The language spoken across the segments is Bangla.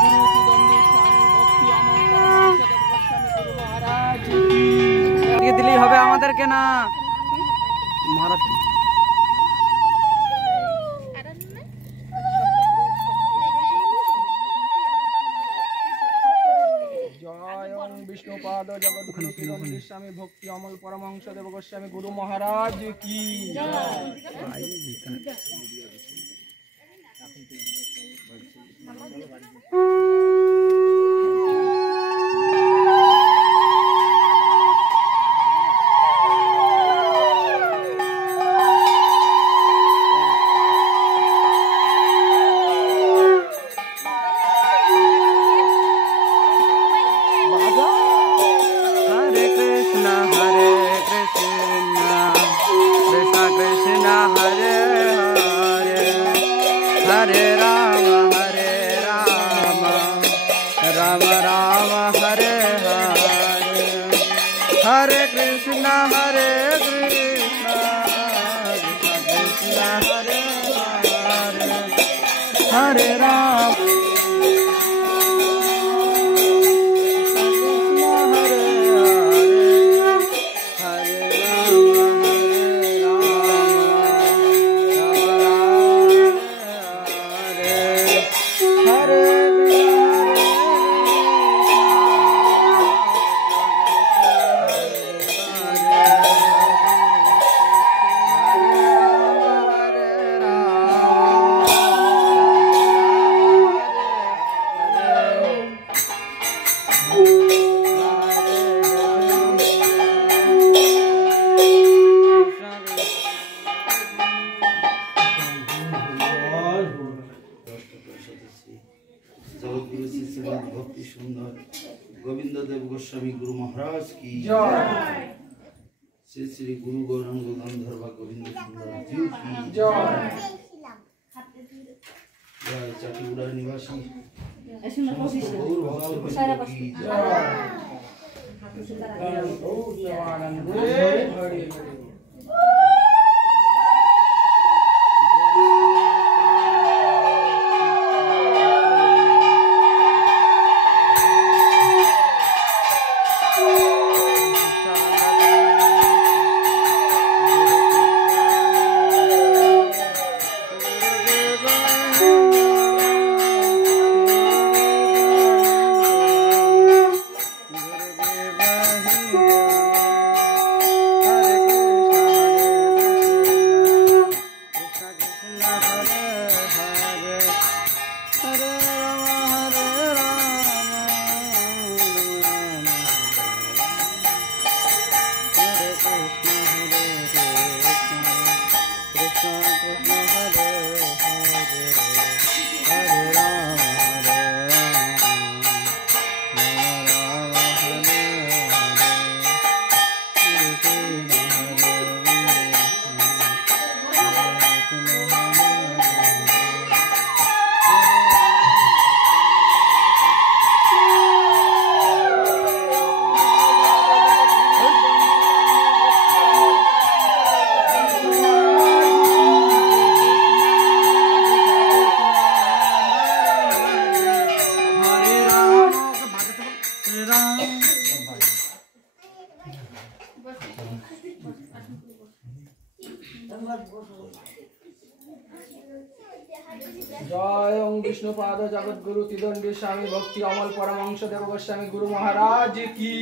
गुरु त्रिदंडी स्वामी भक्ति अमल परमहंस गोस्वामी गुरु महाराज की ये दिल्ली হবে আমাদেরকে না মহারাজ विष्णुपाद जगद्गुरु त्रिदंडी स्वामी भक्ति अमल परमहंस देव गोस्वामी गुरु महाराज की हरे राम राम राम हरे हरे हरे कृष्ण हरे कृष्ण कृष्ण हरे हरे हरे राम जगद्गुरु श्री श्रीमद भक्ति सुंदर गोविंद देव गोस्वामी गुरु महाराज की जय। श्री श्री गुरु गौरांग गंधर्व गोविंद सुंदर जी की जय। जय चाटीगुड़ा निवासी गौर भक्त की जय। जय ओम विष्णुपाद जगद्गुरु त्रिदंडी स्वामी भक्ति अमल परमहंस देव गोस्वामी गुरु महाराज की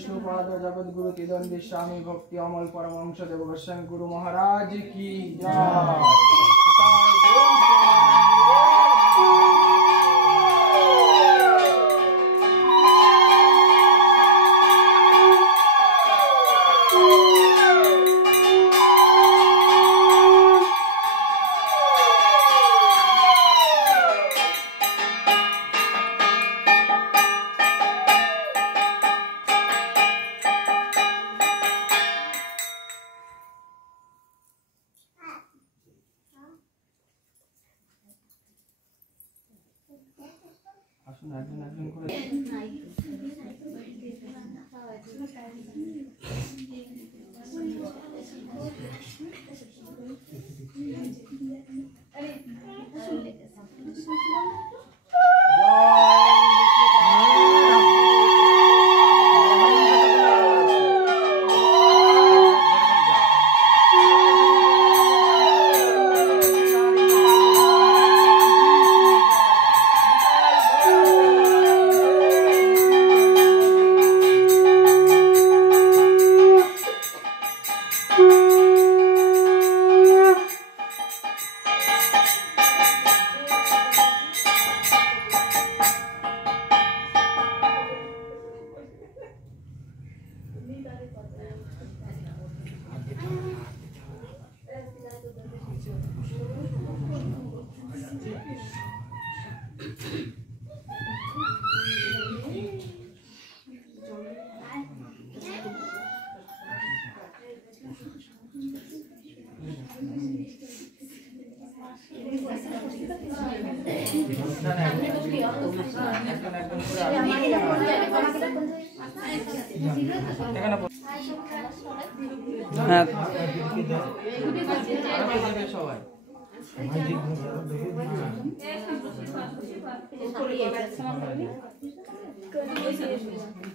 विष्णुपाद जगद्गुरु तिदंडी स्वामी भक्ति अमल परमहंस देव गोस्वामी गुरु महाराज की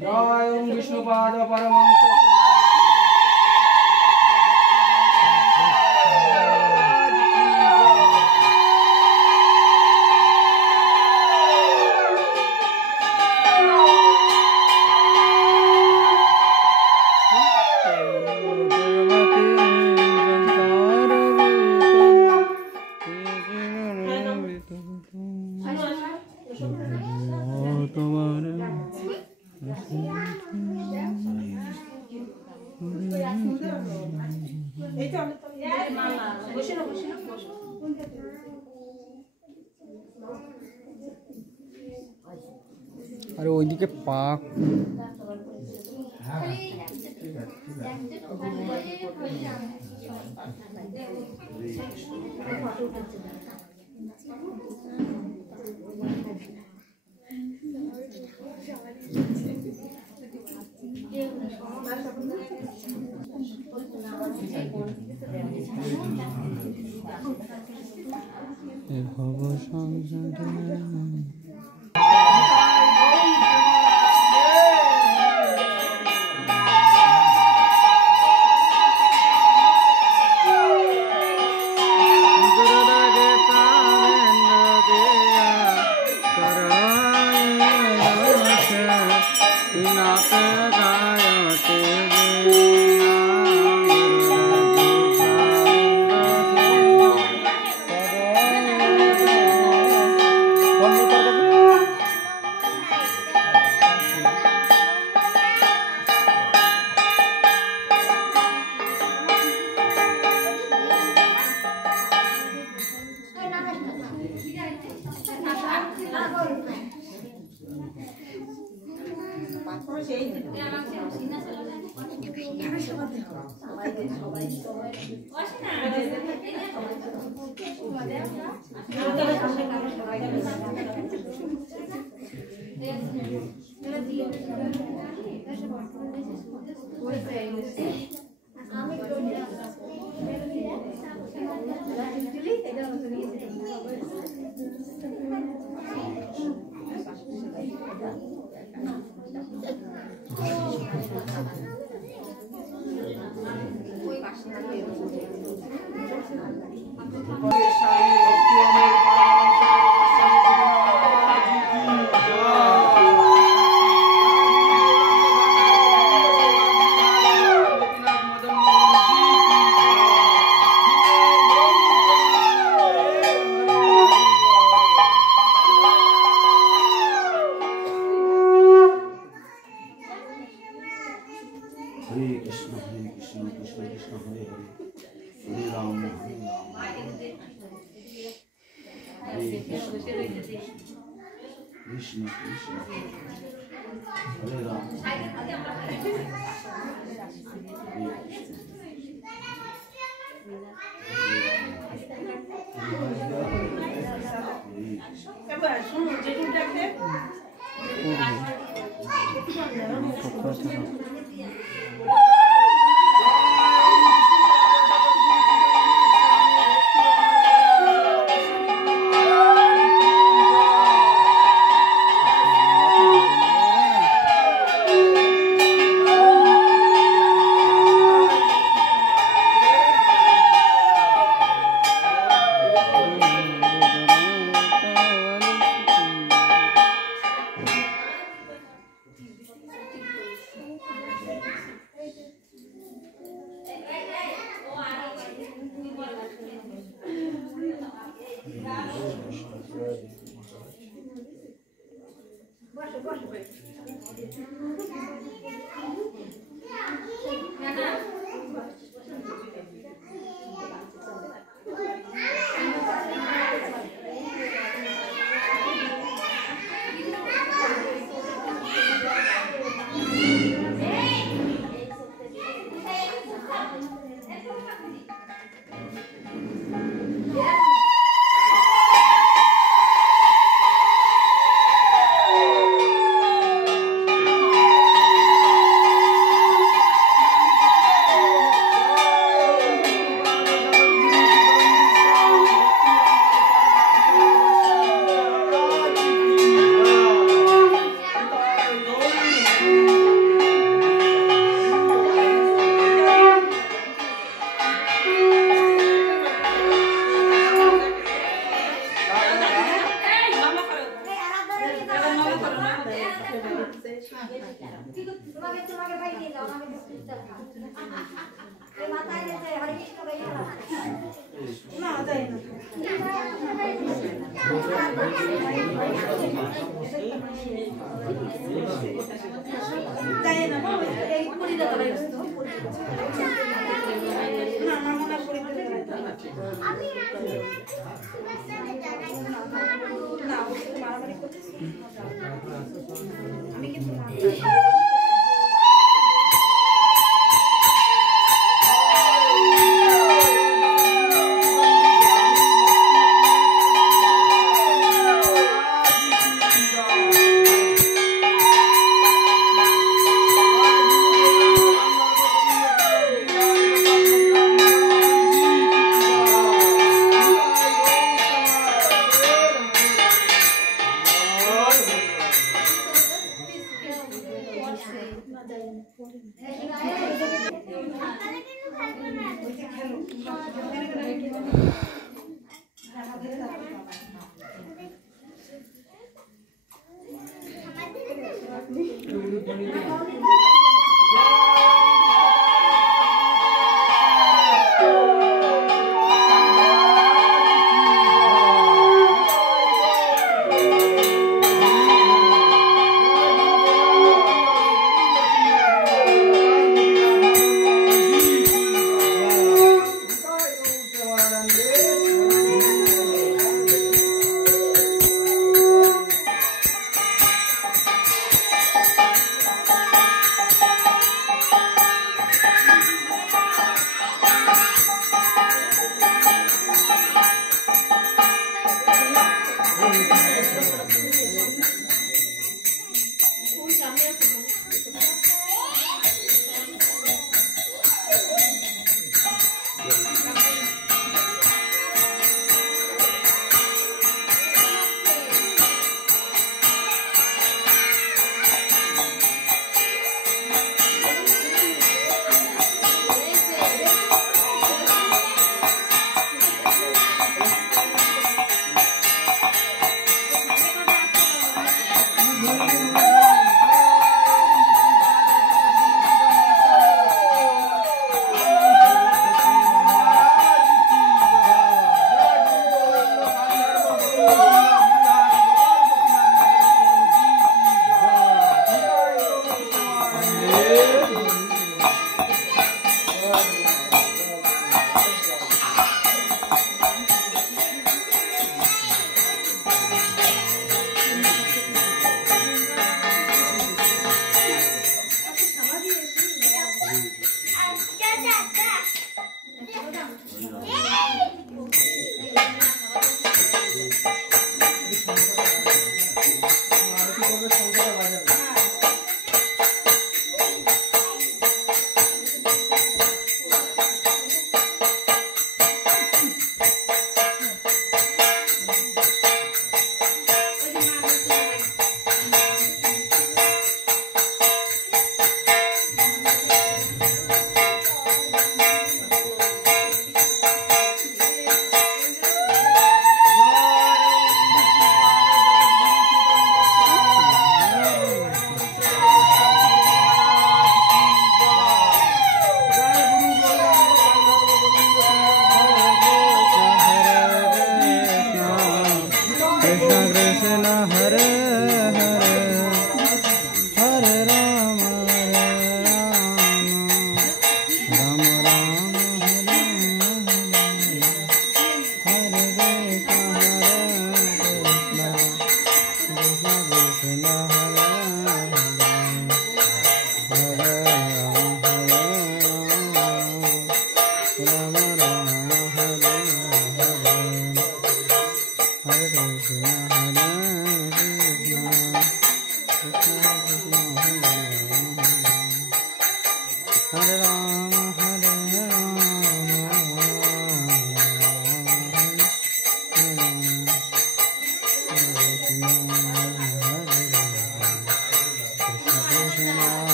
जय ओम विष्णुपाद परमहंस अरे ওইদিকে পাক কৃষ্ণ কৃষ্ণ হরে রাম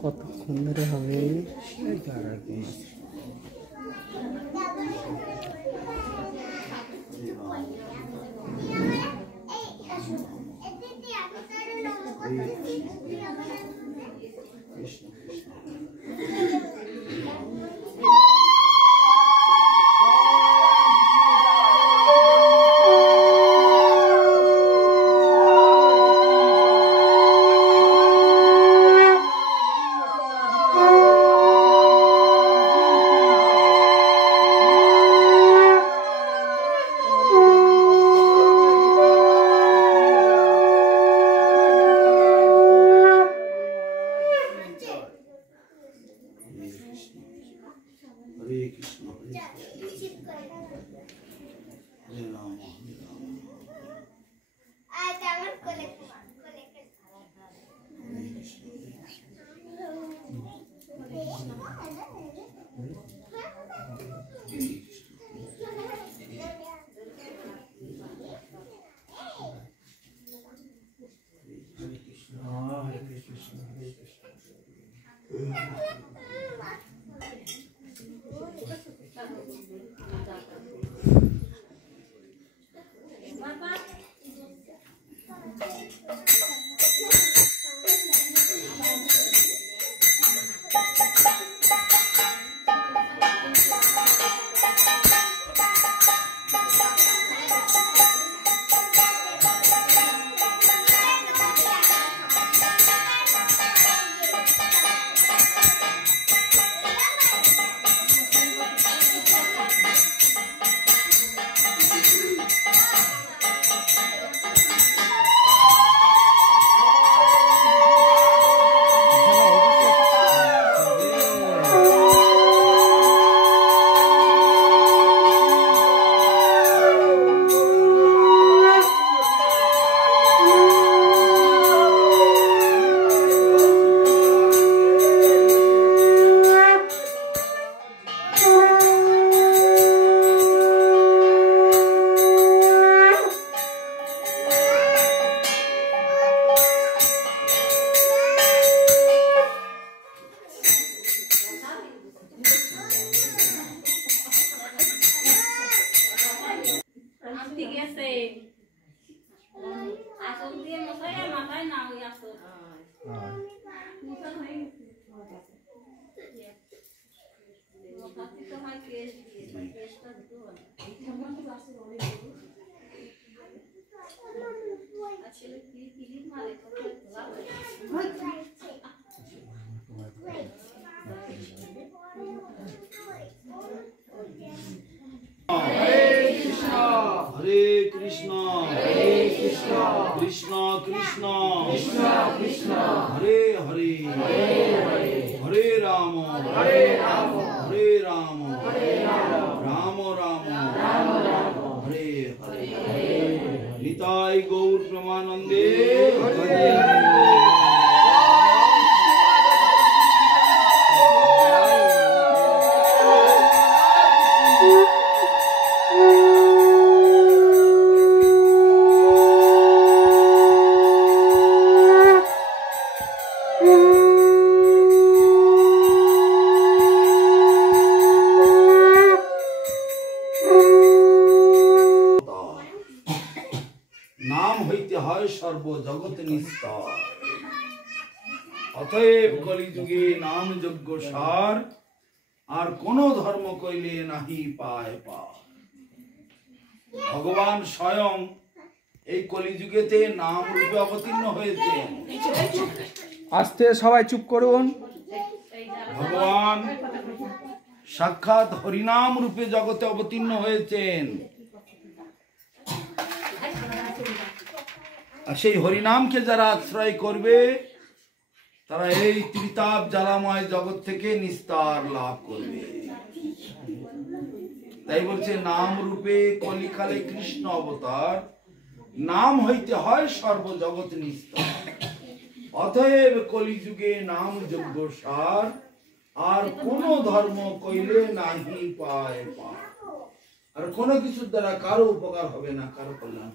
কতক্ষণ ধরে হবে? Hare Krishna, Krishna Krishna, Hare Hare, Hare Rama, Hare Rama, Rama Rama, Hare Hare. Nitai Gaur Pramanande, Hare Hare. জগৎ নিস্তার অতএব কলিযুগে নাম যজ্ঞ সার আর কোন ধর্ম কইলে নাহি পায় পার। ভগবান স্বয়ং এই কলিযুগেতে নাম রূপে অবতীর্ণ হয়েছেন। আস্তে সবাই চুপ করুন। ভগবান সাক্ষাৎ হরিনাম রূপে জগতে অবতীর্ণ হয়েছেন। আর সেই হরিনামকে যারা আশ্রয় করবে তারা এই ত্রিতাপ জ্বালাময় জগৎ থেকে নিস্তার লাভ করবে। তাই বলছে নাম রূপে কলিকালে কৃষ্ণ অবতার, নাম হইতে হয় সর্বজগৎ নিস্তার। অতএব কলিযুগে নাম যজ্ঞ সার আর কোন ধর্ম কইলে নাহি পায় পার। আর কোনো কিছুর দ্বারা কারো উপকার হবে না, কারো কল্যাণ।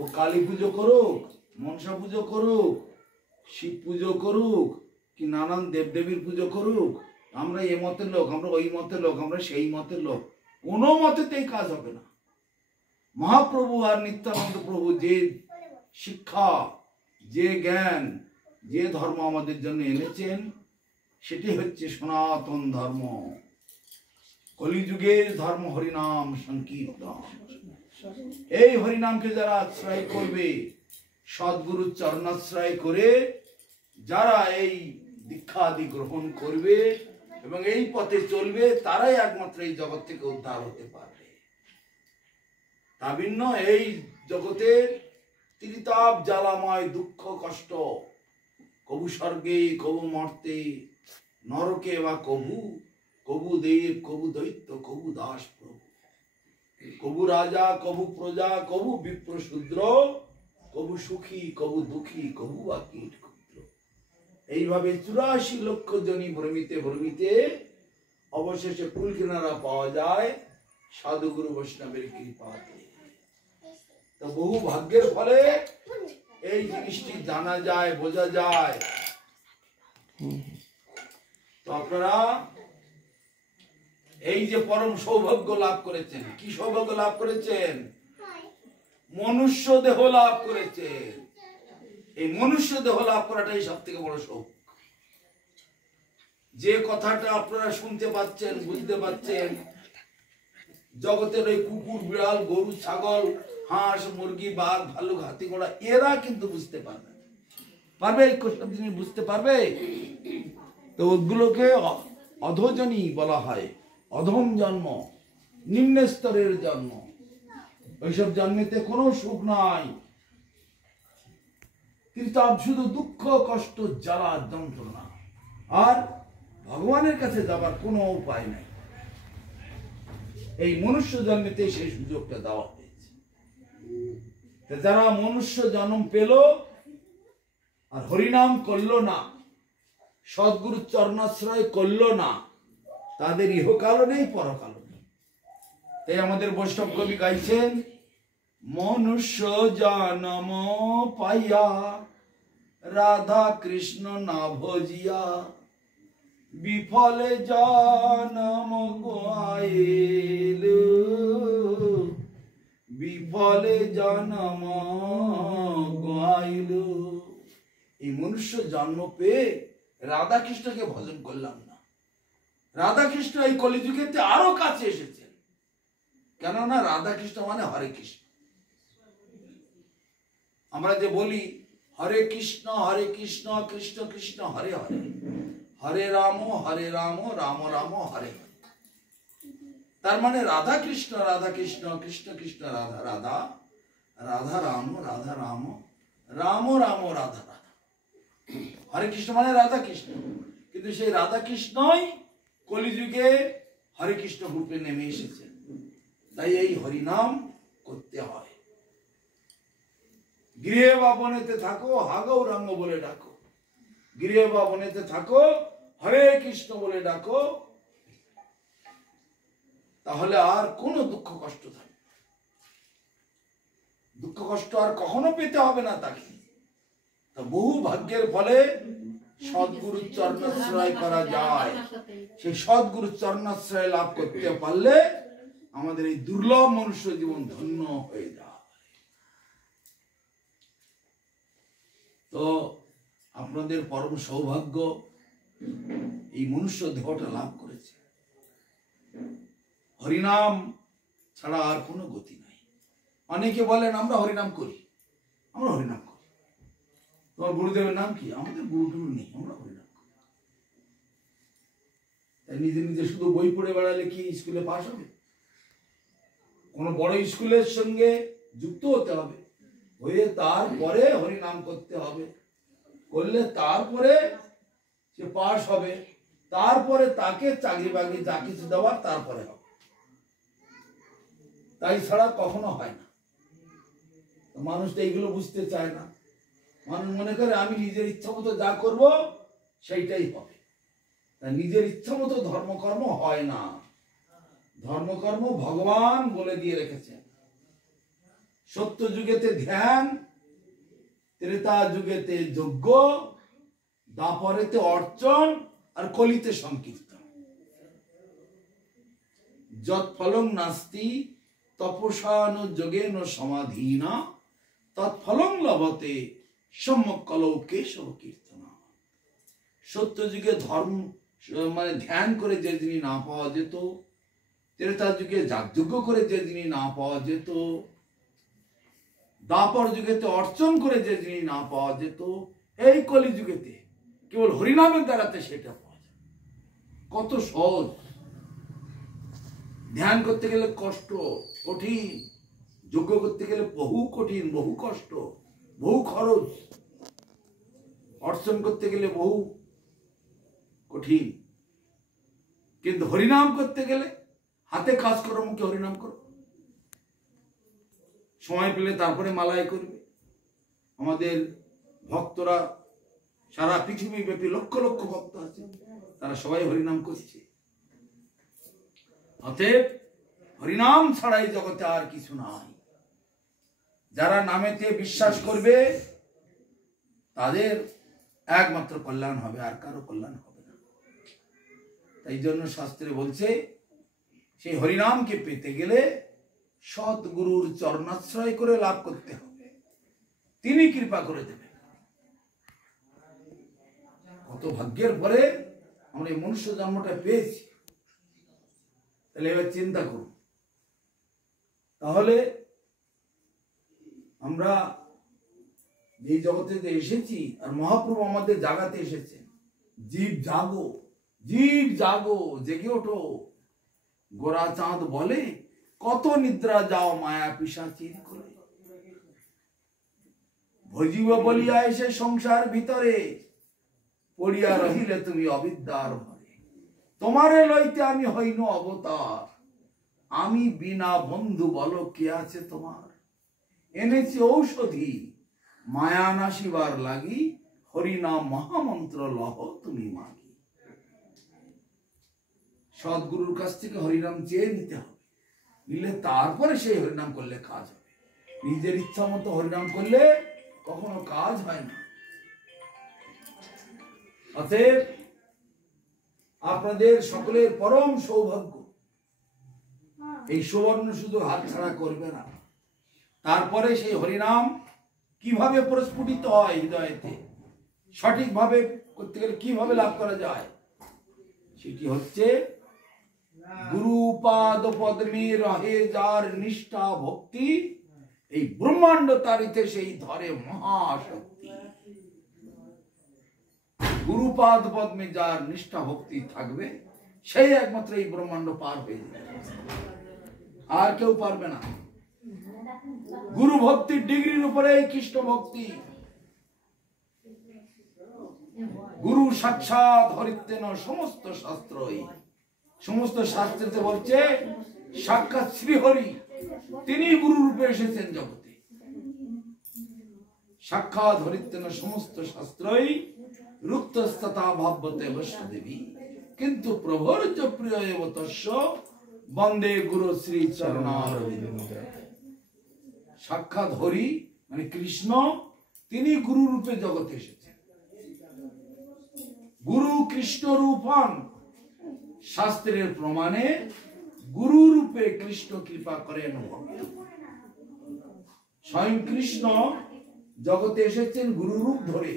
ও কালী পুজো করুক, মনসা পুজো করুক, শিব পুজো করুক, কি নানান দেবদেবীর পুজো করুক, আমরা এ মতের লোক, আমরা ওই মতের লোক, আমরা সেই মতের লোক, কোনো মতেতেই কাজ হবে না। মহাপ্রভু আর নিত্যানন্দ প্রভু যে শিক্ষা, যে জ্ঞান, যে ধর্ম আমাদের জন্য এনেছেন সেটি হচ্ছে সনাতন ধর্ম। কলিযুগের ধর্ম হরিনাম সংকীর্তন। এই হরিনামকে যারা আশ্রয় করবে, সদ্গুরুর চরণাশ্রয় করে যারা এই দীক্ষা আদি গ্রহণ করবে এবং এই পথে চলবে, তারাই একমাত্র এই জগৎ থেকে উদ্ধার হতে পারবে। তা ভিন্ন এই জগতের ত্রিতাপ জ্বালাময় দুঃখ কষ্ট, কবু স্বর্গে কবু মর্তে, নরকে বা কবু দেব, কবু দৈত্য, কবু দাস প্রভু, কবু রাজা, কবু প্রজা, কবু বিপ্র শূদ্র, কবু সুখী, কবু দুঃখী, কবু বা কীট ক্ষুদ্র। এইভাবে 84 লক্ষ জনি ভ্রমিতে ভ্রমিতে অবশেষে কুল কিনারা পাওয়া যায় সাধুগুরু বৈষ্ণবের কৃপাতে। তো বহু ভাগ্যের ফলে এই জিনিসটি জানা যায়, বোঝা যায়। তো আপনারা এই যে পরম সৌভাগ্য লাভ করেছেন, কি সৌভাগ্য লাভ করেছেন? মনুষ্য দেহ লাভ করেছেন। এই মনুষ্য দেহ লাভ করাটাই সব থেকে বড় সৌভাগ্য। যে কথাটা আপনারা শুনতে পাচ্ছেন, বুঝতে পাচ্ছেন, জগতের ওই কুকুর, বিড়াল, গরু, ছাগল, হাঁস, মুরগি, বাঘ, ভাল্লুক, হাতি, ঘোড়া এরা কিন্তু বুঝতে পারবে না। পারবে? সব জিনিস বুঝতে পারবে? তো ওগুলোকে অধোজনী বলা হয়, অধম জন্ম, নিম্ন স্তরের জন্ম। ওইসব জন্মেতে কোনো সুখ নাই, কিন্তু শুধু দুঃখ, কষ্ট, জ্বালা, যন্ত্রণা, আর ভগবানের কাছে যাবার কোনো উপায় নাই। এই মনুষ্য জন্মেতে সেই সুযোগটা দেওয়া হয়েছে। যারা মনুষ্য জন্ম পেল আর হরিনাম করলো না, সদ্গুরুর চরণাশ্রয় করলো না, তাদের ইহকালও নেই, পরকালও নেই। তাই আমাদের বৈষ্ণব কবি গাইছেন, মনুষ্য জন্ম পাইয়া রাধা কৃষ্ণ না ভজিয়া বিফলে জন্ম গাইল, বিফলে জন্ম গাইল। এই মনুষ্য জন্ম পেয়ে রাধা কৃষ্ণকে ভজন করলাম না। রাধা কৃষ্ণ এই কলিযুগেতে আরো কাছে এসেছেন, কেননা রাধা কৃষ্ণ মানে হরে কৃষ্ণ। আমরা যে বলি হরে কৃষ্ণ কৃষ্ণ কৃষ্ণ হরে হরে, হরে রাম রাম রাম হরে হরে। তার মানে রাধা কৃষ্ণ কৃষ্ণ কৃষ্ণ রাধা রাধা, রাধা রাম রাম রাম রাধা রাধা। হরে কৃষ্ণ মানে রাধা কৃষ্ণ, কিন্তু সেই রাধা কৃষ্ণই কলিযুগে হরে কৃষ্ণ রূপে নেমে এসেছেন। তাই এই হরিনাম করতে হয়। গৃহে বা বনেতে থাকো হা গৌরাঙ্গ বলে ডাকো, গৃহে বা বনেতে থাকো হরে কৃষ্ণ বলে ডাকো, তাহলে আর কোনো দুঃখ কষ্ট থাকবে না। দুঃখ কষ্ট আর কখনো পেতে হবে না তাকে। তা বহু ভাগ্যের ফলে সদ্গুরুর চরণাশ্রয় করা যায়। সেই সদ্গুরুর চরণাশ্রয় লাভ করতে পারলে আমাদের এই দুর্লভ মনুষ্য জীবন ধন্য হয়ে যায়। তো আপনাদের পরম সৌভাগ্য, এই মনুষ্য দেহটা লাভ করেছে। হরিনাম ছাড়া আর কোনো গতি নাই। অনেকে বলেন আমরা হরিনাম করি, আমরা হরিনাম করি। তোমার গুরুদেবের নাম কি? আমাদের গুরুদেব নেই, আমরা হরিনাম করি। তাই নিজে নিজে শুধু বই পড়ে বেড়ালে কি স্কুলে পাস হবে? কোনো বড় স্কুলের সঙ্গে যুক্ত হতে হবে, হয়ে তারপরে হরিনাম করতে হবে। করলে তারপরে সে পাস হবে, তারপরে তাকে চাকরি বাকরি যা কিছু দেওয়ার তারপরে হবে। তাই ছাড়া কখনো হয় না। মানুষ তো এইগুলো বুঝতে চায় না। মানুষ মনে করে আমি নিজের ইচ্ছা মতো যা করব সেইটাই হবে। তাই নিজের ইচ্ছা মতো ধর্মকর্ম হয় না। ধর্মকর্ম ভগবান বলে দিয়ে রেখেছেন। সত্য যুগেতে ধ্যান, ত্রেতা যুগেতে যজ্ঞ, দাপরেতে অর্চন, আর কলিতে সংকীর্তন। যৎ ফলং নাস্তি তপসানো যোগেন সমাধিনা তৎফলং লভতে সম্যক কলৌ কেশব কীর্তনা। সত্য যুগে ধর্ম মানে ধ্যান করে যে জিনিস না পাওয়া যেত, ত্রেতা যুগে যাগযজ্ঞ করে যে জিনিস না পাওয়া যেত, দাপর যুগেতে অর্চন করে যে জিনিস না পাওয়া যেত, এই কলি যুগেতে কেবল হরিনামের দ্বারাতে সেটা পাওয়া যায়। কত সহজ! ধ্যান করতে গেলে কষ্ট, কঠিন। যজ্ঞ করতে গেলে বহু কঠিন, বহু কষ্ট, বহু খরচ। অর্চন করতে গেলে বহু কঠিন। কিন্তু হরিনাম করতে গেলে হাতে কাজ করো, মুখে হরিনাম করো। সময় পেলে তারপরে মালাই করবে। আমাদের ভক্তরা সারা পৃথিবী ব্যাপী লক্ষ লক্ষ ভক্ত আছে, তারা সবাই হরিনাম করছে। অতএব হরিনাম ছাড়াই জগতে আর কিছু নাই। যারা নামেতে বিশ্বাস করবে তাদের একমাত্র কল্যাণ হবে, আর কারো কল্যাণ হবে না। তাই জন্য শাস্ত্রে বলছে সেই হরিনামকে পেতে গেলে সৎগুরুর চরণাশ্রয় করে লাভ করতে হবে, তিনি কৃপা করে দেবেন। কত ভাগ্যের পরে আমরা এই মনুষ্য জন্মটা পেয়েছি। তাহলে এবার চিন্তা করুন, তাহলে আমরা এই জগতে এসেছি আর মহাপ্রভু আমাদের জাগাতে এসেছেন। জীব জাগো, জীব জাগো, জেগে ওঠো। গোরা চাঁদ বলে কত নিদ্রা যাও মায়া পিশাচির কোলে। ভজিব বলিয়া এসে সংসার ভিতরে, পড়িয়া রহিলে তুমি অবিদ্যার ভরে। তোমারে লইতে আমি হইন অবতার, আমি বিনা বন্ধু বলো কে আছে তোমার। এনেছি ঔষধি মায়া নাশিবার লাগি, হরিনাম মহামন্ত্র লহ তুমি মাগি। সদ্গুরুর কাছ থেকে হরিনাম চেয়ে নিতে হবে, নিলে তারপরে সেই হরিনাম করলে কাজ হবে। নিজের ইচ্ছা মতো হরিনাম করলে কখনো কাজ হয় না। অতএব আপনাদের সকলের পরম সৌভাগ্য, এই সুবর্ণ শুধু হাত ছাড়া করবে না। তারপরে সেই হরিনাম কিভাবে প্রস্ফুটিত হয় হৃদয়েতে, সঠিকভাবে করতে গেলে কিভাবে লাভ করা যায়, সেটি হচ্ছে গুরু পাদ পদ্মে রহে যার নিষ্ঠা ভক্তি, এই ব্রহ্মাণ্ড তারিতে সেই ধরে মহাশক্তি। গুরুপাদ পদ্মে যার নিষ্ঠা ভক্তি থাকবে, সেই একমাত্র এই ব্রহ্মাণ্ড পার হয়ে যাবে, আর কেউ পারবে না। গুরু ভক্তির ডিগ্রির উপরে কৃষ্ণ ভক্তি। গুরু সাক্ষাৎ হরিতেন সমস্ত শাস্ত্রই, সমস্ত শাস্ত্রতে বলছে সাক্ষাৎ শ্রীহরি, তিনি গুরু রূপে এসেছেন জগতে। সাক্ষাৎ হরিতেন সমস্ত শাস্ত্রই, রুক্তস্ততা ভাবতে বৈষ্ণদেবী, কিন্তু প্রভর্য প্রিয় এব তস্য, বন্দে গুরু শ্রী চরণারবিন্দ। সাক্ষাৎ হরি মানে কৃষ্ণ, তিনি গুরু রূপে জগতে এসেছেন। গুরু কৃষ্ণ রূপন, শাস্ত্রের প্রমাণে গুরু রূপে কৃষ্ণ কৃপা করেন। স্বয়ং কৃষ্ণ জগতে এসেছেন গুরু রূপ ধরে।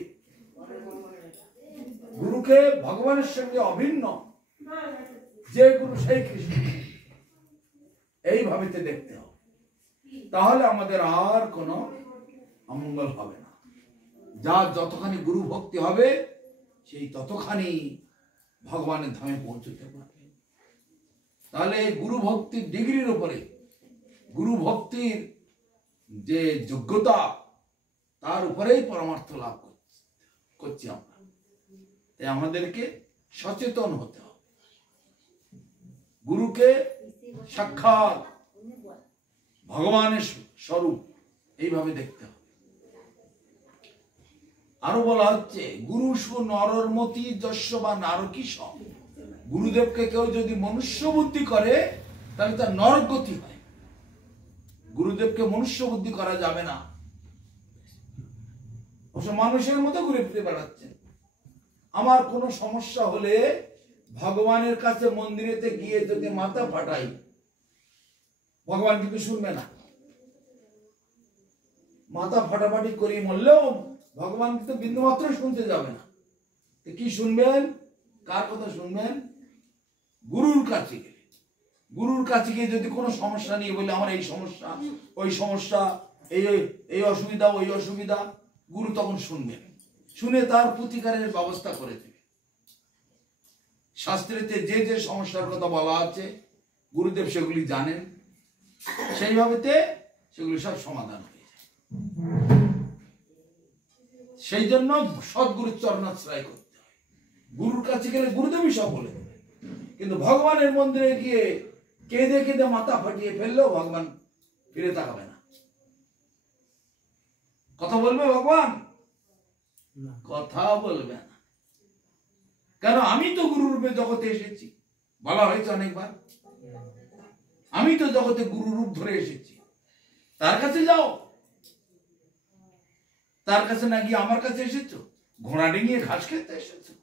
গুরুকে ভগবানের সঙ্গে অভিন্ন, যে গুরু সেই কৃষ্ণ, এইভাবে দেখতে হবে। তাহলে আমাদের আর কোনো অমঙ্গল হবে না। যার যতখানি গুরু ভক্তি হবে, সেই ততখানি ভগবানের ধামে পৌঁছতে পারবে। তাহলে গুরু ভক্তির ডিগ্রির উপরে, গুরু ভক্তির যে যোগ্যতা, তার উপরেই পরমার্থ লাভ করছি আমরা। তাই আমাদেরকে সচেতন হতে হবে, গুরুকে সাক্ষাৎ ভগবানের স্বরূপ এইভাবে দেখতে হবে। আরো বলা হচ্ছে গুরু সু নরর মতি যস্য বা নারকীশ। গুরুদেবকে কেউ যদি মনুষ্য বুদ্ধি করে, তাহলে তার নরক গতি হয়। গুরুদেবকে মনুষ্য বুদ্ধি করা যাবে না। অবশ্য মানুষের মতো ঘুরে ফিরে বেড়াচ্ছেন। আমার কোনো সমস্যা হলে ভগবানের কাছে মন্দিরেতে গিয়ে যদি মাথা ফাটাই, ভগবান কিন্তু শুনবে না। মাথা ফাটাফাটি করি মরলেও ভগবান কিন্তু বিন্দুমাত্র শুনতে যাবে না। কি শুনবেন? কার কথা শুনবেন? গুরুর কাছে গেলে। গুরুর কাছে গিয়ে যদি কোনো সমস্যা নিয়ে বলে আমার এই সমস্যা, ওই সমস্যা, এই অসুবিধা, ওই অসুবিধা, গুরু তখন শুনবেন, শুনে তার প্রতিকারের ব্যবস্থা করে দেবে। শাস্ত্রেতে যে যে সমস্যার কথা বলা আছে, গুরুদেব সেগুলি জানেন, সেইভাবেতে সেগুলি সব সমাধান হয়ে যায়। সেই জন্য সদ্গুরুর চরণাশ্রয় করতে হয়। গুরুর কাছে গেলে গুরুদেবই সব বলে দেবে। কিন্তু ভগবানের মন্দিরে গিয়ে কেঁদে কেঁদে মাথা ফাটিয়ে ফেললেও ভগবান ফিরে তাকাবে না। কথা বলবে ভগবান? কথা বলবে না। কেন? আমি তো গুরু রূপে জগতে এসেছি, বলা হয়েছে অনেকবার। আমি তো জগতে গুরু রূপ ধরে এসেছি, তার কাছে যাও। তার কাছে না গিয়ে আমার কাছে এসেছো, ঘোড়া ডিঙিয়ে ঘাস খেতে এসেছো?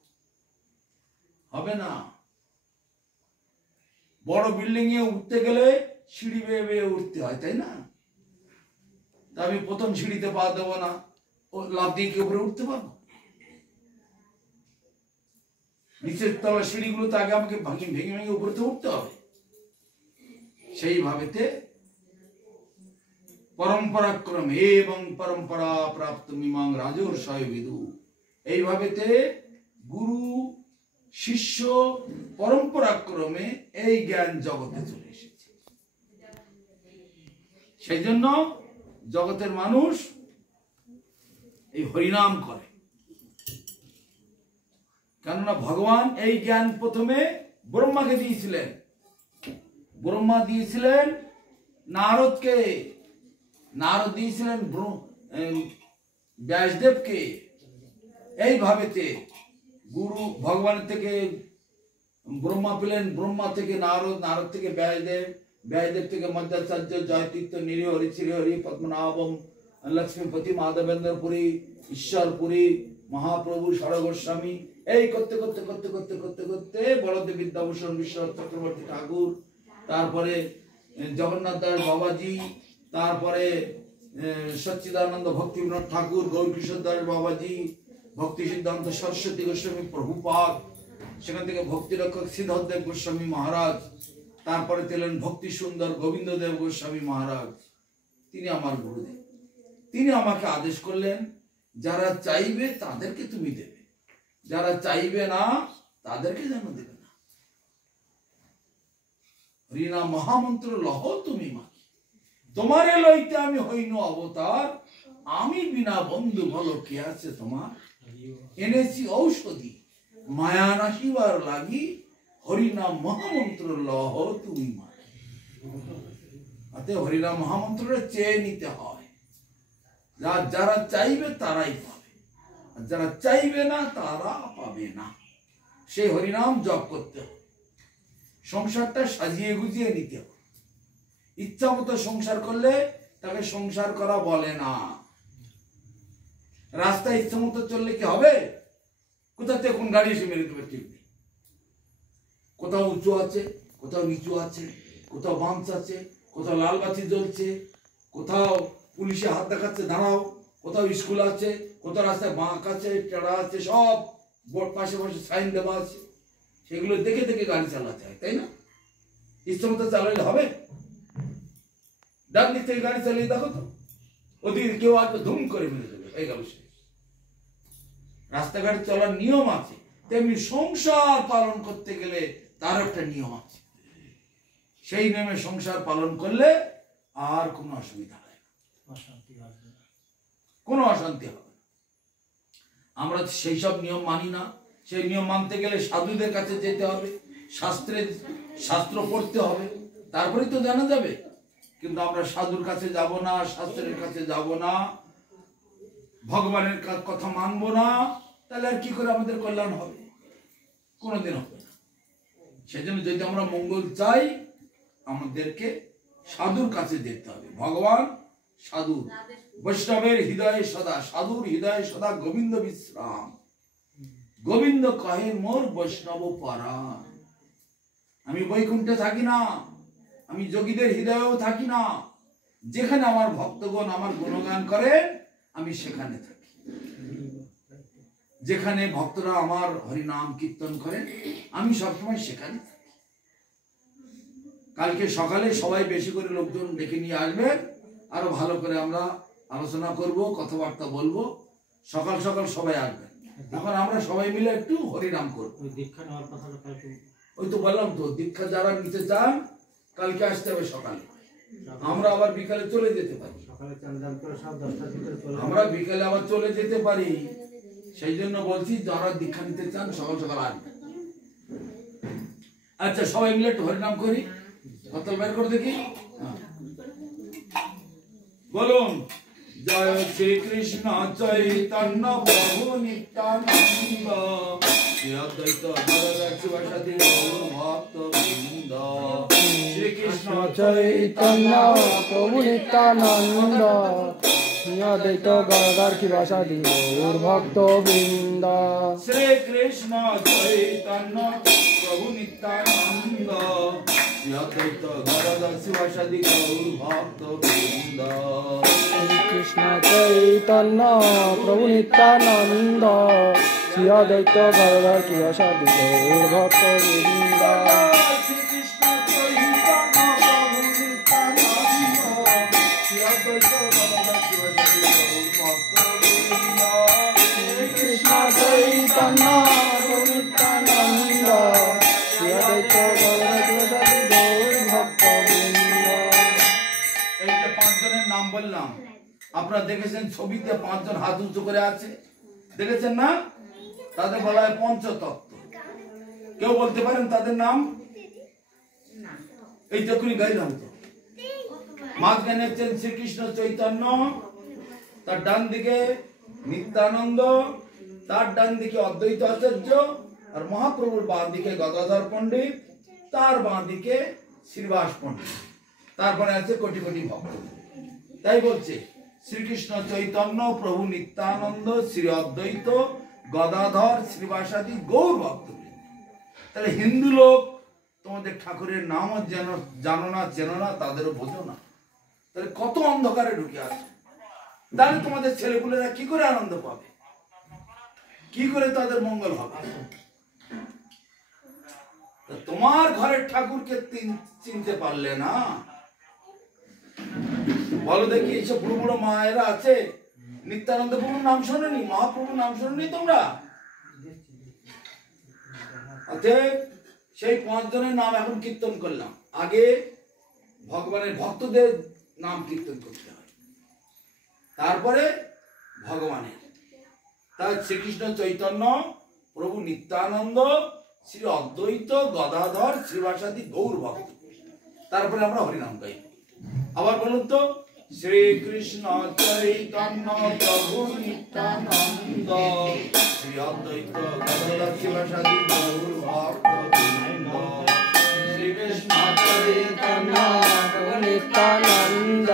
হবে না। বড় বিল্ডিং এ উঠতে গেলে সিঁড়ি বেয়ে বেয়ে উঠতে হয়, তাই না? তা আমি প্রথম সিঁড়িতে পা দেবো না, ও লাফ দিয়ে কি উপরে উঠতে পারবো? নিচের তলা সিঁড়িগুলো তো আগে আমাকে ভেঙে ভেঙে উপরে তো উঠতে হবে। সেইভাবেতে পরম্পরাক্রমে এবং পরম্পরা প্রাপ্ত মিমাং রাজর্ষয় বিদু, এইভাবেতে গুরু শিষ্য পরম্পরাক্রমে এই জ্ঞান জগতে চলে এসেছে। সেই জন্য জগতের মানুষ এই হরিনাম করে, কেননা ভগবান এই জ্ঞান প্রথমে ব্রহ্মাকে দিয়েছিলেন। ব্রহ্মা দিয়েছিলেন নারদকে, নারদ দিয়েছিলেন ব্যাসদেবকে। এইভাবেতে গুরু ভগবানের থেকে ব্রহ্মা পেলেন, ব্রহ্মা থেকে নারদ, নারদ থেকে ব্যাসদেব, ব্যাসদেব থেকে মধ্যাচার্য, জয়তীর্থ, নিরহরি, শ্রীহরি, পদ্মনাভম, লক্ষ্মীপতি, মাধবেন্দ্র পুরী, ঈশ্বরপুরী, মহাপ্রভু, ষড় গোস্বামী, এই করতে করতে করতে করতে করতে করতে বড়দেব বিদ্যাভূষণ বিশ্বনাথ চক্রবর্তী ঠাকুর, তারপরে জগন্নাথ দাস বাবাজি, তারপরে সচ্চিদানন্দ ভক্তি বিনোদ ঠাকুর, গৌরকিশোর দাস বাবাজি, ভক্তি সিদ্ধান্ত সরস্বতী গোস্বামী প্রভুপাদ, সেখান থেকে ভক্তি রক্ষক সিদ্ধদেব গোস্বামী মহারাজ, তারপরে তেলেন ভক্তি সুন্দর গোবিন্দ দেব গোস্বামী মহারাজ। তিনি আমার গুরুদেব। তিনি আমাকে আদেশ করলেন, যারা চাইবে তাদেরকে তুমি দেবে, যারা চাইবে না তাদেরকে যেন দেবে না। হরিনাম মহামন্ত্র লহ তুমি মাকি, তোমারে লইতে আমি হইন অবতার, আমি বিনা বন্ধু বলো কে আছে তোমার, এনেছি ঔষধি মায়া নাশিবার লাগি, হরিনাম মহামন্ত্র লহ তুমি মাকি। অতএব হরিনাম মহামন্ত্রটা চেয়ে নিতে হয়। যারা চাইবে তারাই পাবে, আর যারা চাইবে না তারা পাবে না। সেই হরিনাম জপ করতে হবে। সংসারটা সাজিয়ে গুজিয়ে নিতে হবে। ইচ্ছা মতো সংসার করলে তাকে সংসার করা বলে না। রাস্তায় ইচ্ছা মতো চললে কি হবে? কোথাতে কোন গাড়ি এসে মেরে দেবে ঠিক নেই। কোথাও উঁচু আছে, কোথাও নিচু আছে, কোথাও বাঁশ আছে, কোথাও লাল বাতি জ্বলছে, কোথাও পুলিশে হাত দেখাচ্ছে দাঁড়াও, কোথাও স্কুল আছে, কোথাও রাস্তায় বাঁক আছে, টেড়া আছে, সব বোর্ড পাশে পাশে সাইন দেওয়া আছে। সেগুলো দেখে দেখে গাড়ি চালাতে হয়, তাই না? ইচ্ছা মতো চালালে হবে? ডান দিক থেকে গাড়ি চালিয়ে দেখো তো, ওদিকে কেউ আসবে ধুম করে মেরে দেবে, হয়ে গেল শেষ। রাস্তাঘাটে চলার নিয়ম আছে, তেমনি সংসার পালন করতে গেলে তার একটা নিয়ম আছে। সেই নিয়মে সংসার পালন করলে আর কোনো অসুবিধা হয় না, কোনো অশান্তি হবে না। আমরা সেই সব নিয়ম মানি না। সেই নিয়ম মানতে গেলে সাধুদের কাছে যেতে হবে, শাস্ত্র পড়তে হবে, তারপরেই তো জানা যাবে। কিন্তু আমরা সাধুর কাছে যাব না, শাস্ত্রের কাছে যাব না, ভগবানের কথা মানব না, তাহলে আর কি করে আমাদের কল্যাণ হবে? কোনোদিন হবে না। সেজন্য যদি আমরা মঙ্গল চাই, আমাদেরকে সাধুর কাছে যেতে হবে। ভগবান সাধু, বৈষ্ণবের হৃদয়ে সদা, সাধুর হৃদয়ে সদা গোবিন্দ বিশ্রাম। গোবিন্দ কহে মোর বৈষ্ণব পরাণ। আমি বৈকুণ্ঠে থাকি না, আমি যোগীদের হৃদয়েও থাকি না। যেখানে আমার ভক্তগণ আমার গুণগান করে আমি সেখানে থাকি। যেখানে ভক্তরা আমার হরিনাম কীর্তন করে আমি সবসময় সেখানে থাকি। কালকে সকালে সবাই বেশি করে লোকজন ডেকে নিয়ে আসবেন, আরো ভালো করে আমরা আলোচনা করব, কথাবার্তা বলবো। সকাল সকাল সবাই আসবেন। এখন আমরা সবাই মিলে একটু হরিনাম করবো। ওই তো বললাম তো, দীক্ষা যারা নিতে চান কালকে আসতে হবে সকালে। আমরা আবার বিকালে চলে যেতে পারি, আমরা বিকালে আবার চলে যেতে পারি। সেই জন্য বলছি, যারা দীক্ষা নিতে চান সকাল সকাল আসবেন। আচ্ছা, সবাই মিলে একটু হরিনাম করি। কতল বের করে দেখি। বলুন, জয় শ্রীকৃষ্ণ চৈতন্য প্রভু নিত্যানন্দ, শ্রী অদ্বৈত গদাধর শিবাসাদি গৌর ভক্তবৃন্দ। শ্রীকৃষ্ণ চৈতন্য প্রভু নিত্যানন্দ, শ্রী অদ্বৈত গদাধর শিবাসাদি গৌর ভক্ত বৃন্দ। শ্রী কৃষ্ণ চৈতন্য প্রভু নিত্যানন্দ শ্রী অদ্বৈত গদাধর শিবাসাদি গৌর ভক্ত বৃন্দ। কৃষ্ণ চৈতন্য প্রভু নিত্যানন্দ শ্রী অদ্বৈত গদাধর শিবাসাদি গৌর ভক্ত বৃন্দ। শ্রীকৃষ্ণ চৈতন্য প্রভু নিত্যানন্দ শ্রী অদ্বৈত গদাধর শিবাসাদি গৌর ভক্ত বৃন্দ। কৃষ্ণ চৈতন্য প্রভু নিত্যানন্দ শ্রী অদ্বৈত গদাধর শিবাসাদি গৌর ভক্ত বৃন্দ। এই যে পাঁচজনের নাম বললাম, আপনারা দেখেছেন ছবিতে পাঁচজন হাত উঁচু করে আছে, দেখেছেন না? তাদের বলা হয় পঞ্চতত্ত্ব। কেউ বলতে পারেন তাদের নাম? এই তখনই গাইলাম তো। মাঝখানে হচ্ছেন শ্রীকৃষ্ণ চৈতন্য, তার ডান দিকে নিত্যানন্দ, তার ডান দিকে অদ্বৈত আচার্য, আর মহাপ্রভুর বাঁ দিকে গদাধর পণ্ডিত, তার বাঁ দিকে শ্রীবাস পণ্ডিত, তারপরে আছে কোটি কোটি ভক্ত। তাই বলছে শ্রীকৃষ্ণ চৈতন্য প্রভু নিত্যানন্দ শ্রী অদ্বৈত গদাধর শ্রীবাসাদি গৌর ভক্ত। তাহলে হিন্দু লোক তোমাদের ঠাকুরের নামও যেন জানো না, চেনো না, তাদেরও বোঝো না, তাহলে কত অন্ধকারে ঢুকে আছে। তাহলে তোমাদের ছেলেপুলেরা কি করে আনন্দ পাবে, কি করে তাদের মঙ্গল হবে? তোমার ঘরের ঠাকুরকে চিনতে পারলে না, বলো দেখি। এইসব বুড়ো বুড়ো মায়েরা আছে, নিত্যানন্দ প্রভুর নাম শোনোনি, মহাপ্রভুর নাম শোনোনি তোমরা? সেই পাঁচজনের নাম এখন কীর্তন করলাম। আগে ভগবানের ভক্তদের নাম কীর্তন করতে হয়, তারপরে ভগবানের। তাই শ্রীকৃষ্ণ চৈতন্য প্রভু নিত্যানন্দ শ্রী অদ্বৈত গদাধর শ্রীবাসাদি গৌর ভক্ত, তারপরে আমরা হরিনাম গাই। আবার বলুন তো, শ্রীকৃষ্ণ চৈতন্য প্রভু নিত্যানন্দ শ্রী অদ্বৈত গদাধর শিবাসাদি গৌর ভক্ত বৃন্দ। শ্রীকৃষ্ণ চৈতন্য প্রভু নিত্যানন্দ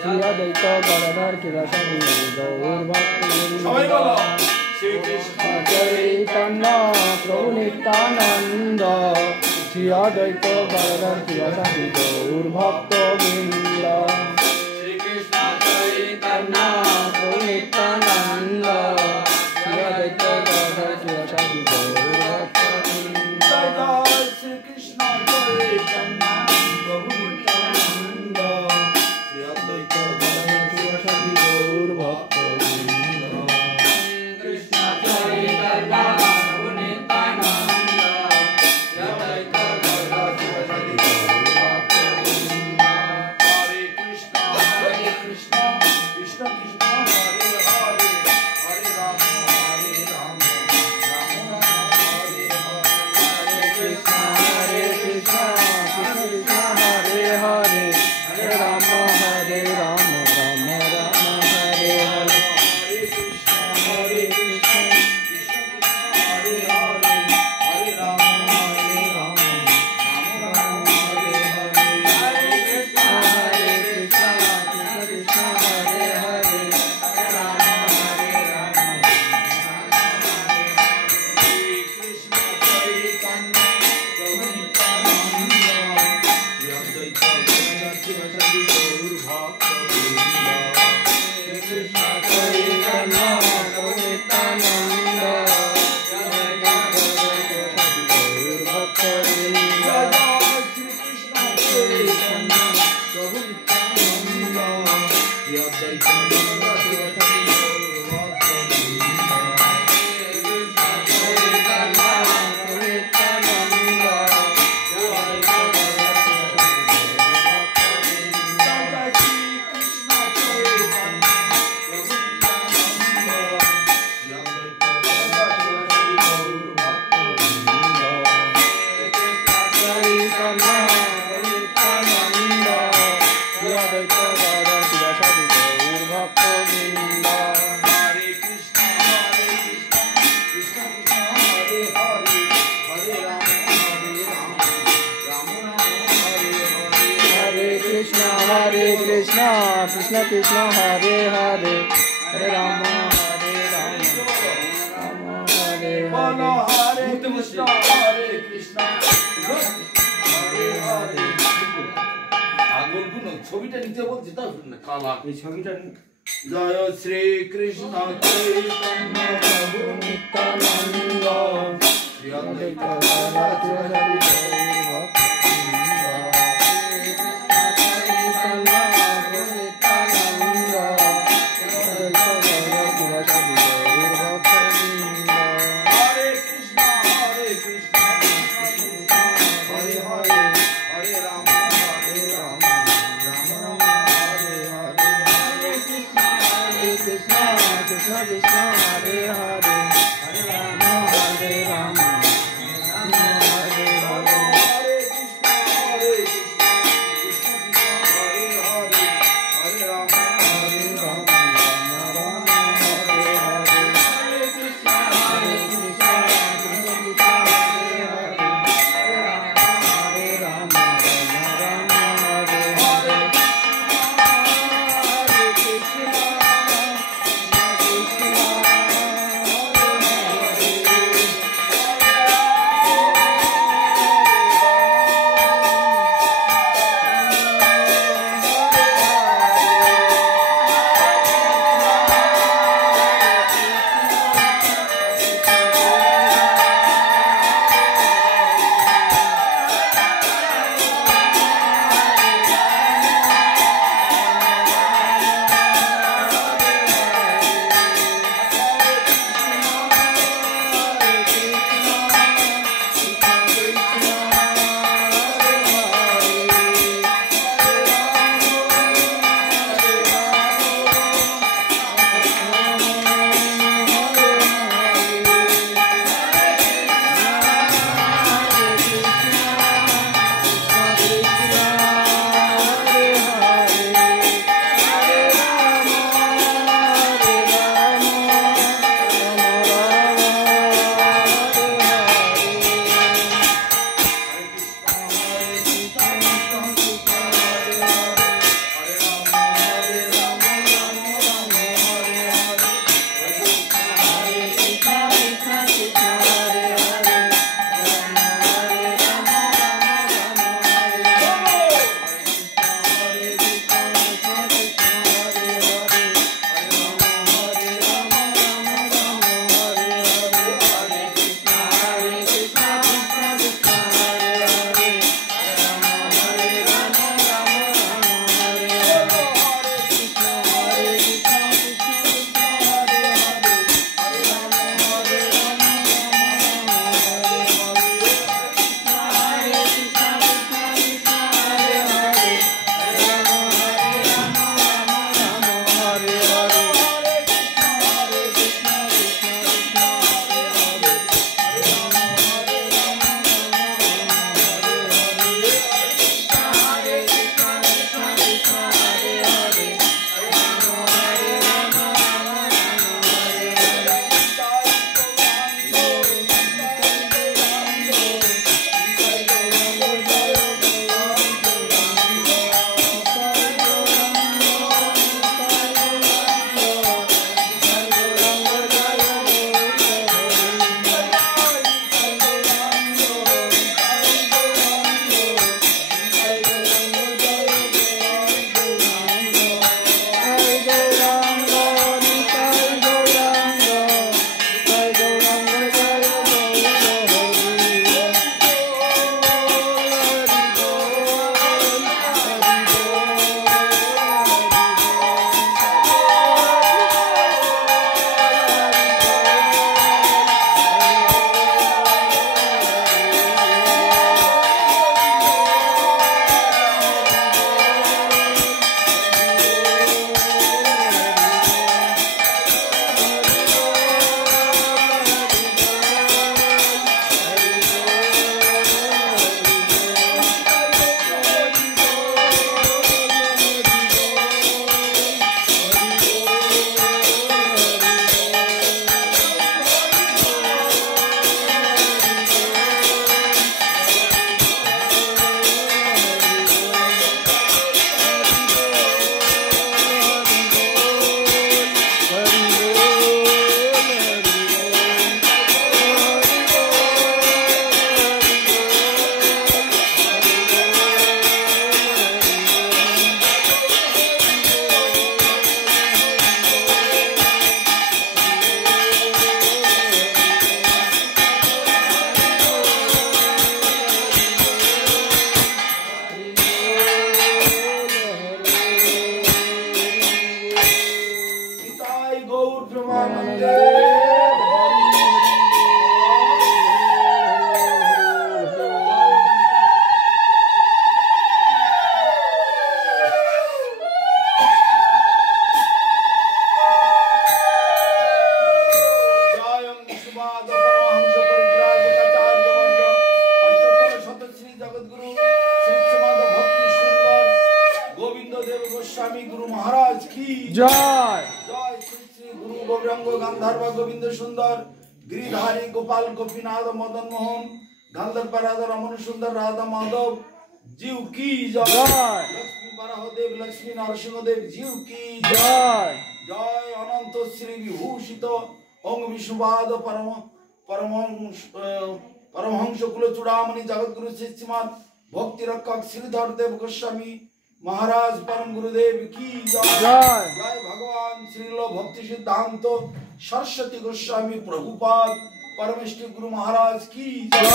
শ্রী অদ্বৈত গদাধর শিবাসাদি গৌর ভক্ত বৃন্দ। সবাই বলো, শ্রীকৃষ্ণ চৈতন্য প্রভু নিত্যানন্দ শ্রী অদ্বৈত গদাধর শিবাসাদি গৌর ভক্ত বৃন্দ। শ্রীকৃষ্ণ চৈতন্য প্রভু নিত্যানন্দ শ্রী অদ্বৈত গদাধর শিবাসাদি গৌর ভক্ত বৃন্দ। জয় শ্রীকৃষ্ণ চৈতন্য প্রভু নিত্যানন্দ শ্রী অদ্বৈত গদাধর শিবাসাদি গৌর ভক্ত বৃন্দ। কৃষ্ণ চৈতন্য প্রভু নিত্যানন্দ শ্রী অদ্বৈত গদাধর শিবাসাদি গৌর ভক্ত বৃন্দ। হরে কৃষ্ণ কৃষ্ণ কৃষ্ণ কৃষ্ণ কৃষ্ণ কৃষ্ণ হরে হরে হরে রাম রাম হরে বলো হরে হরে কৃষ্ণ হরে কৃষ্ণ হরে হরে। আঙুলগুলো ছবিটা নিতে বলছি তা কালা এই ছবিটা জয় শ্রী কৃষ্ণ চৈতন্য প্রভু নিত্যানন্দ শ্রী অদ্বৈত হরে কৃষ্ণ হরে কৃষ্ণ হরে হরে হরে রাম রাম রাম হরে হরে হরে কৃষ্ণ কৃষ্ণ কৃষ্ণ হরে হরে হরে রাম হরে রাম রাম হরে হরে হরে কৃষ্ণ কৃষ্ণ কৃষ্ণ হরে হরে হরে রাম হরে রাম রাম রাম হরে হরে হরে কৃষ্ণ কৃষ্ণ কৃষ্ণ হরে সুন্দর गिरिधारी गोपाल गोपीनाथ मदन मोहन गांधर्व राधा रमन सुंदर राधा माधव जीव की जय। लक्ष्मी बराहदेव लक्ष्मी नरसिंहदेव जीव की जय। जय अनंत श्री विभूषित ओम विष्णुपाद परमहंस कुल चूड़ामणि जगत गुरु श्रीमान भक्ति रक्षक श्रीधर देव गोस्वामी महाराज परम गुरुदेव की जय। जय भगवान श्रील भक्ति सिद्धांत सरस्वती गोस्वामी प्रभुपाद परमेष्टि गुरु महाराज की जय।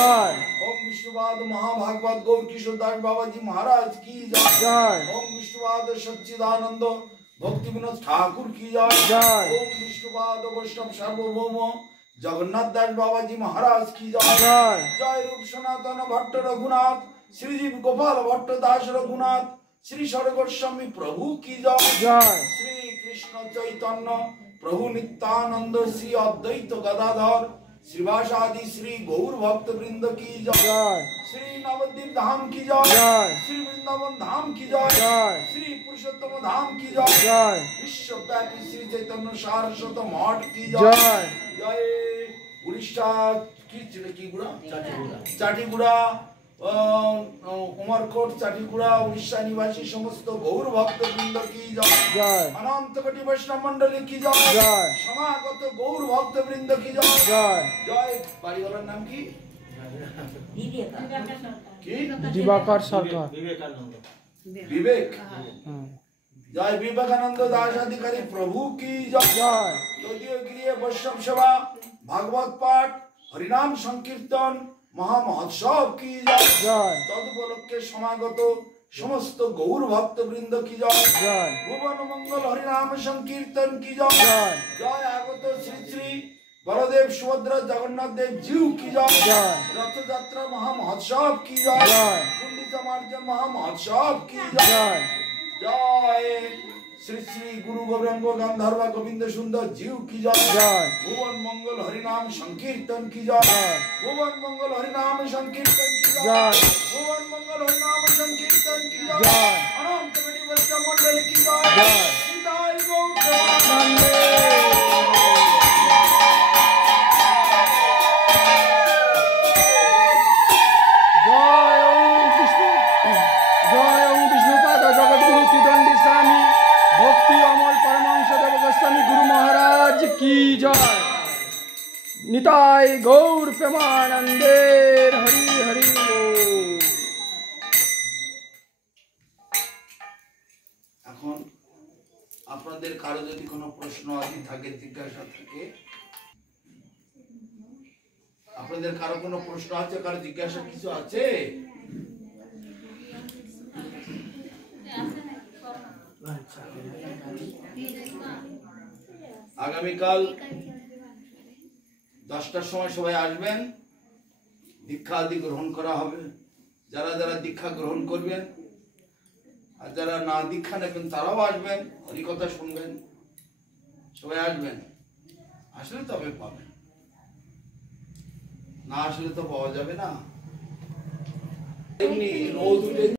ओम विष्णुपाद महाभागवत गौर किशोर दास बाबा जी महाराज की जय। ओम विष्णुपाद सच्चिदानंद भक्ति विनोद ठाकुर की जय। ओम विष्णुपाद वैष्णव सार्वभौम जगन्नाथ दास बाबा जी महाराज की जय। जय रूप सनातन भट्ट रघुनाथ श्रीजीव गोपाल भट्ट दास रघुनाथ श्री सर गोस्वामी प्रभु की जय। श्री कृष्ण चैतन्य प्रभु नित्यानंद श्री अद्वैत गदाधर श्रीवासादि श्री गौर भक्त वृंद की जय। श्री नवद्वीप धाम की जय। श्री वृंदावन धाम की जय। श्री पुरुषोत्तम धाम की जय। विश्वव्यापी श्री चैतन्य सारस्वत मठ की जय। जय उड़ीसा की चाटीगुड़ा उमरकोट चाटीगुड़ा उड़ीसा निवासी समस्त गौर भक्त वृंद की जय। अनंत कोटि वैष्णव मंडली की जय। समागत गौर भक्त वृंद की जय। जय बाड़ी वालार नाम की दिवाकर सरकार विवेक। जय विवेकानंद दास अधिकारी प्रभु की जय। तदीय गृह वैष्णव सेवा भागवत पाठ हरिनाम संकीर्तन महामहोत्सव की जय। तदुपलक्षे समागत समस्त गौर भक्त वृंद की जय। भुवन मंगल हरिनाम संकीर्तन की जय। जय आगत श्री श्री बलदेव सुभद्रा जगन्नाथ देव जीव की जय। रथ यात्रा महामहोत्सव की जय। गुंडीचा मार्जन महामहोत्सव की जय। जय श्री श्री गुरु गौरांग गांधर्व गोविंद सुंदर जीव की जय। भुवन मंगल हरिनाम संकीर्तन की जय। भुवन मंगल हरिनाम संकीर्तन की जय। भुवन मंगल हरिनाम संकीर्तन की जय। अनंत कोटि वैष्णव मंडल की जय। निताय गौर प्रेमानंदे। गुरु महाराज की जय। निताय गौर प्रेमानंदे हरि हरि बोल। এখন আপনাদের কারো যদি কোনো প্রশ্ন আদি থাকে জিজ্ঞাসা থাকে আপনাদের কারো কোনো প্রশ্ন আছে কারো জিজ্ঞাসা কিছু আছে আগামীকাল 10টার সময় সবাই আসবেন দীক্ষা আদি গ্রহণ করা হবে যারা যারা দীক্ষা গ্রহণ করবেন আর যারা না দীক্ষা নেবেন তারাও আসবেন হরিকথা শুনবেন সবাই আসবেন আসলে তবে পাবেন না আসলে তো পাওয়া যাবে না এমনি রোজ উঠে